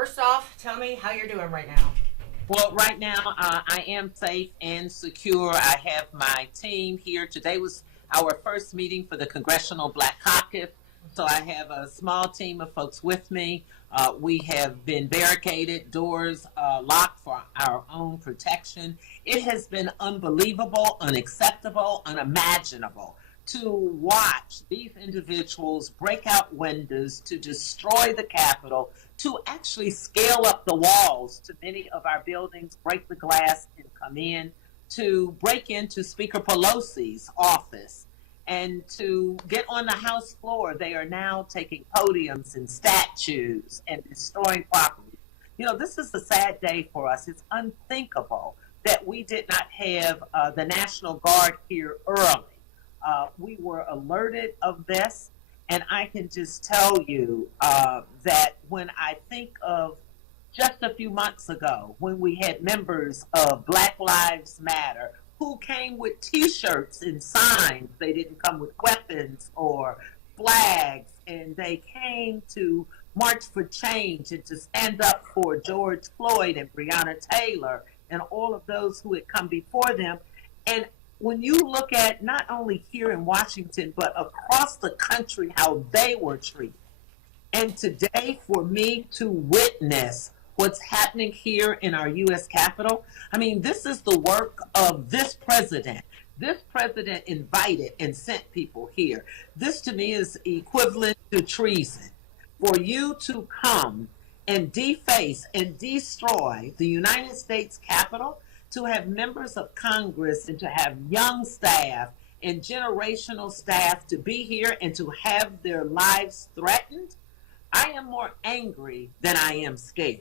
first off, tell me how you're doing right now. Well, right now, I am safe and secure. I have my team here. Today was our first meeting for the Congressional Black Caucus. So I have a small team of folks with me. We have been barricaded, doors locked for our own protection. It has been unbelievable, unacceptable, unimaginable to watch these individuals break out windows, to destroy the Capitol, to actually scale up the walls to many of our buildings, break the glass and come in, to break into Speaker Pelosi's office, and to get on the House floor. They are now taking podiums and statues and destroying property. You know, this is a sad day for us. It's unthinkable that we did not have the National Guard here early. We were alerted of this, and I can just tell you that when I think of just a few months ago, when we had members of Black Lives Matter who came with T-shirts and signs, they didn't come with weapons or flags, and they came to march for change and to stand up for George Floyd and Breonna Taylor and all of those who had come before them. And when you look at not only here in Washington, but across the country, how they were treated. And today, for me to witness what's happening here in our U.S. Capitol, I mean, this is the work of this president. This president invited and sent people here. This, to me, is equivalent to treason. For you to come and deface and destroy the United States Capitol, to have members of Congress and to have young staff and generational staff to be here and to have their lives threatened, I am more angry than I am scared.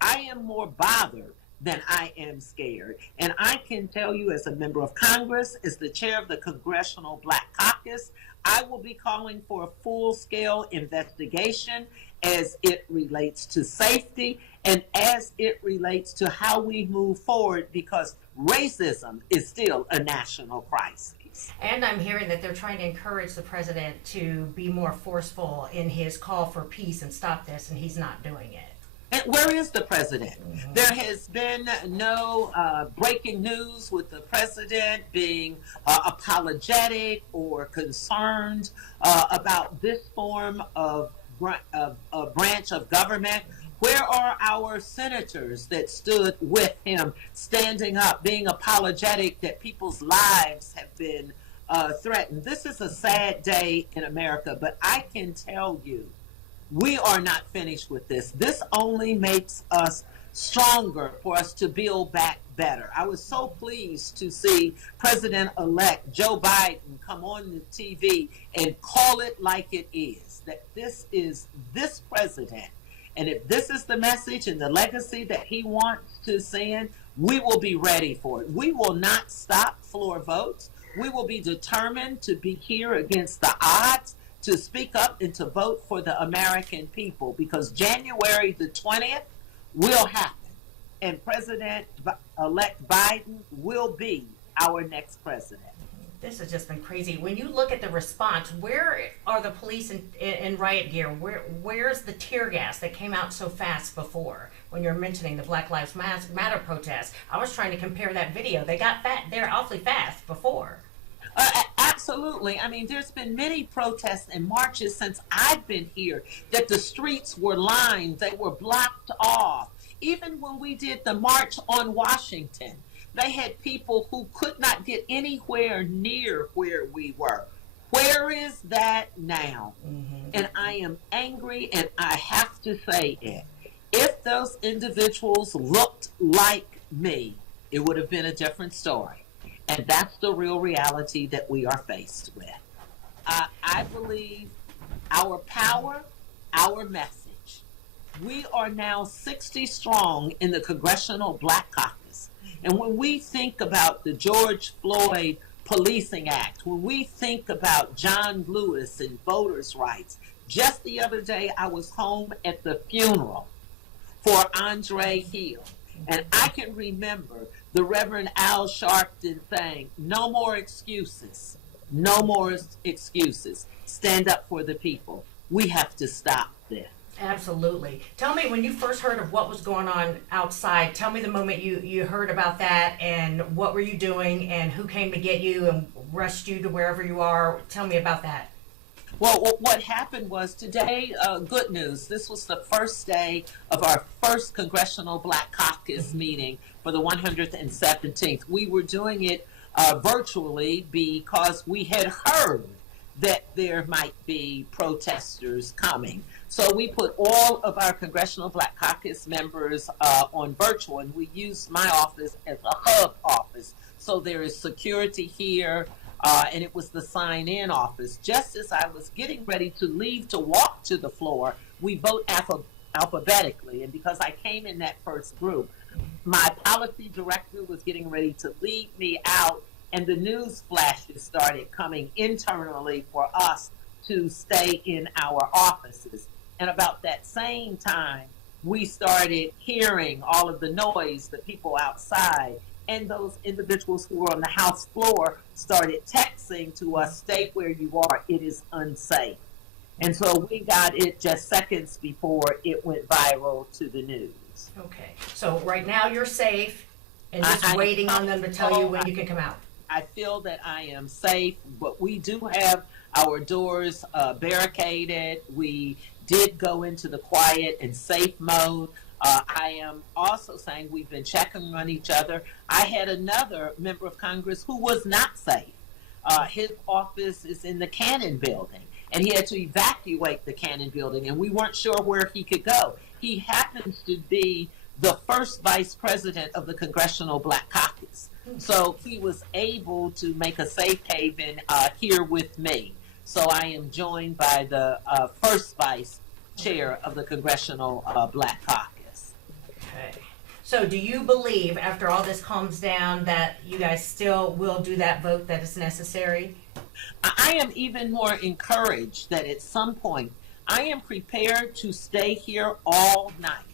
I am more bothered than I am scared. And I can tell you, as a member of Congress, as the chair of the Congressional Black Caucus, I will be calling for a full-scale investigation as it relates to safety and as it relates to how we move forward, because racism is still a national crisis. And I'm hearing that they're trying to encourage the president to be more forceful in his call for peace and stop this, and he's not doing it. And where is the president? Mm-hmm. There has been no breaking news with the president being apologetic or concerned about this form of branch of government. Where are our senators that stood with him, standing up, being apologetic that people's lives have been threatened? This is a sad day in America, but I can tell you, we are not finished with this. This only makes us stronger for us to build back better. I was so pleased to see President-elect Joe Biden come on the TV and call it like it is, that this is this president. And if this is the message and the legacy that he wants to send, we will be ready for it. We will not stop floor votes. We will be determined to be here against the odds, to speak up and to vote for the American people, because January the 20th will happen. And President-elect Biden will be our next president. This has just been crazy. When you look at the response, where are the police in riot gear? Where's the tear gas that came out so fast before? When you're mentioning the Black Lives Matter protests, I was trying to compare that video. They got there awfully fast before. Absolutely. I mean, there's been many protests and marches since I've been here that the streets were lined, they were blocked off. Even when we did the March on Washington, they had people who could not get anywhere near where we were. Where is that now? Mm-hmm. And I am angry, and I have to say it. If those individuals looked like me, it would have been a different story. And that's the real reality that we are faced with. I believe our power, our message. We are now 60 strong in the Congressional Black Caucus. And when we think about the George Floyd Policing Act, when we think about John Lewis and voters' rights, just the other day I was home at the funeral for Andre Hill. And I can remember the Reverend Al Sharpton saying, no more excuses, no more excuses. Stand up for the people. We have to stop this. Absolutely. Tell me, when you first heard of what was going on outside, tell me the moment you heard about that, and what were you doing, and who came to get you and rushed you to wherever you are. Tell me about that. Well, what happened was today, good news. This was the first day of our first Congressional Black Caucus meeting for the 117th. We were doing it virtually because we had heard that there might be protesters coming. So we put all of our Congressional Black Caucus members on virtual, and we used my office as a hub office. So there is security here, and it was the sign-in office. Just as I was getting ready to leave to walk to the floor, we vote alphabetically, and because I came in that first group, my policy director was getting ready to lead me out, and the news flashes started coming internally for us to stay in our offices. And about that same time, we started hearing all of the noise, the people outside, and those individuals who were on the House floor started texting to us, "Stay where you are, it is unsafe." And so we got it just seconds before it went viral to the news. Okay. So right now you're safe and just waiting on them to tell you when you can come out. I feel that I am safe, but we do have our doors barricaded. We did go into the quiet and safe mode. I am also saying we've been checking on each other. I had another member of Congress who was not safe. His office is in the Cannon building, and he had to evacuate the Cannon building, and we weren't sure where he could go. He happens to be the first vice president of the Congressional Black Caucus. So he was able to make a safe haven here with me. So I am joined by the first vice chair of the Congressional Black Caucus. Okay. So do you believe, after all this calms down, that you guys still will do that vote that is necessary? I am even more encouraged that at some point I am prepared to stay here all night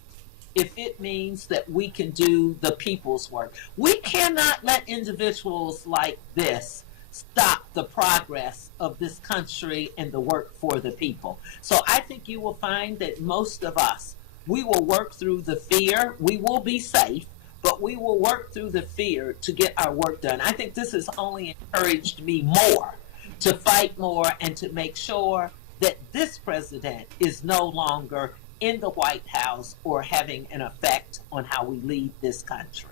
if it means that we can do the people's work. We cannot let individuals like this stop the progress of this country and the work for the people. So I think you will find that most of us, we will work through the fear. We will be safe, but we will work through the fear to get our work done. I think this has only encouraged me more to fight more and to make sure that this president is no longer in the White House or having an effect on how we lead this country.